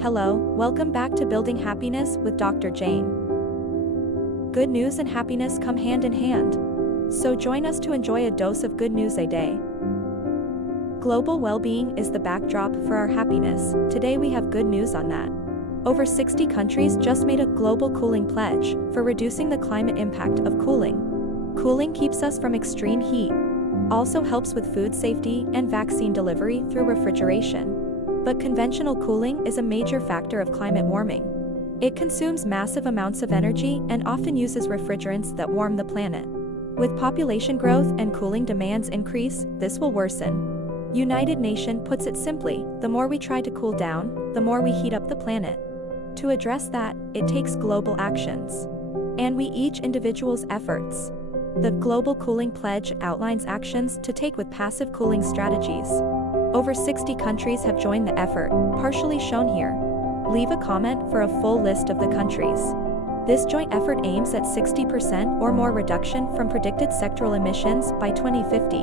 Hello, welcome back to Building Happiness with Dr. Jane. Good news and happiness come hand in hand. So join us to enjoy a dose of good news a day. Global well-being is the backdrop for our happiness. Today we have good news on that. Over 60 countries just made a global cooling pledge for reducing the climate impact of cooling. Cooling keeps us from extreme heat, also helps with food safety and vaccine delivery through refrigeration. But conventional cooling is a major factor of climate warming. It consumes massive amounts of energy and often uses refrigerants that warm the planet. With population growth and cooling demands increase, this will worsen. United Nations puts it simply, the more we try to cool down, the more we heat up the planet. To address that, it takes global actions. And we each individual's efforts. The Global Cooling Pledge outlines actions to take with passive cooling strategies. Over 60 countries have joined the effort, partially shown here. Leave a comment for a full list of the countries. This joint effort aims at 60% or more reduction from predicted sectoral emissions by 2050.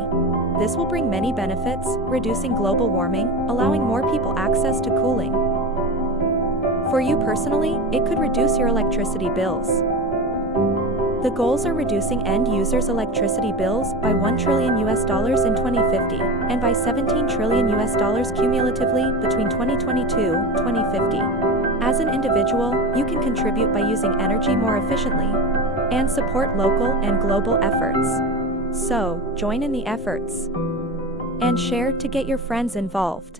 This will bring many benefits, reducing global warming, allowing more people access to cooling. For you personally, it could reduce your electricity bills. The goals are reducing end users' electricity bills by $1 trillion in 2050 and by $17 trillion cumulatively between 2022-2050. As an individual, you can contribute by using energy more efficiently and support local and global efforts. So, join in the efforts and share to get your friends involved.